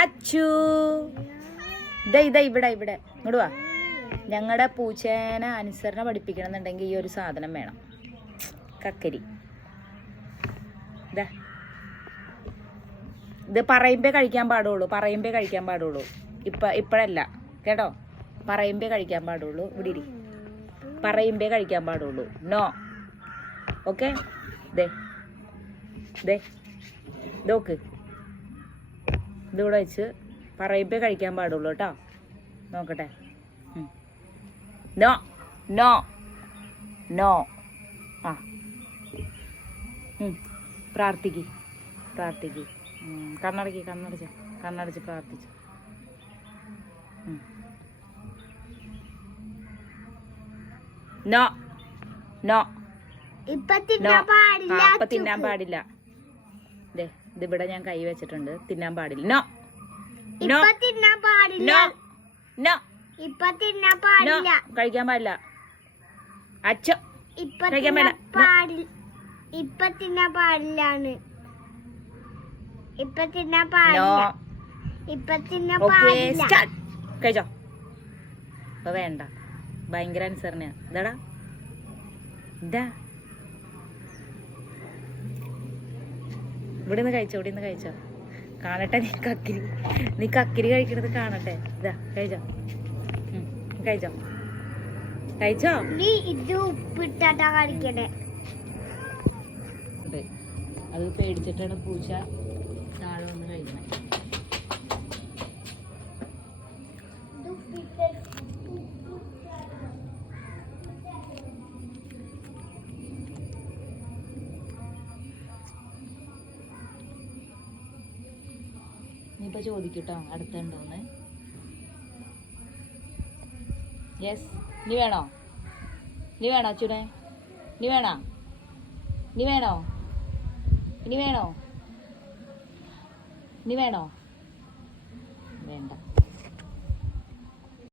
അച്ചു ഇതാ ഇതാ ഇവിടെ ഇവിടെ ഇങ്ങോട്ട് വാ. ഞങ്ങളുടെ പൂച്ചേനെ അനുസരണ പഠിപ്പിക്കണം എന്നുണ്ടെങ്കിൽ ഈ ഒരു സാധനം വേണം, കക്കരി. ഇതാ ഇത് പറയുമ്പേ കഴിക്കാൻ പാടുള്ളൂ, പറയുമ്പേ കഴിക്കാൻ പാടുള്ളൂ. ഇപ്പോഴല്ല കേട്ടോ, പറയുമ്പേ കഴിക്കാൻ പാടുള്ളൂ. ഇവിടെ ഇരി, പറയുമ്പേ കഴിക്കാൻ പാടുള്ളൂ. No, okay. ദേ ദേ നോക്ക്, ഇതിവിടെ വെച്ച് പറയുമ്പേ കഴിക്കാൻ പാടുള്ളൂ കേട്ടോ. നോക്കട്ടെ. No no no. ആ പ്രാർത്ഥിക്ക് പ്രാർത്ഥിക്ക്. കണ്ണടക്കി കണ്ണടച്ച് പ്രാർത്ഥിച്ചു. നോ നോ ഇപ്പൊ തിന്നാൻ പാടില്ല. ഇതിവിടെ ഞാൻ കൈ വെച്ചിട്ടുണ്ട്, തിന്നാൻ പാടില്ല. No no no no no കഴിക്കാൻ പാടില്ല. അച്ഛ കഴിക്കാൻ പാടില്ല. ഇപ്പൊ തിന്നാൻ പാടില്ലാണ്. കഴിച്ചോ. ഇപ്പൊ വേണ്ട, ഭയങ്കര അനുസരണയാ. ഇതാടാ ഇതാ, ഇവിടെ നിന്ന് കഴിച്ചോ, ഇവിടെ നിന്ന് കഴിച്ചോ. കാണട്ടെ നീ കക്കിരി കഴിക്കണത് കാണട്ടെ. ഇതാ കഴിച്ചോ, കഴിച്ചോ കഴിച്ചോ. ഇത് ഉപ്പിട്ടാ കഴിക്കണേ. അത് പേടിച്ചിട്ടാണ് പൂച്ച താഴെ വന്ന് കഴിക്കണേ. നീയിപ്പോൾ ചോദിക്കൂട്ടോ അടുത്തുണ്ടോന്ന്. യെസ്. നീ വേണോ അച്ഛനെ? നീ വേണോ? ഇനി വേണോ? വേണ്ട.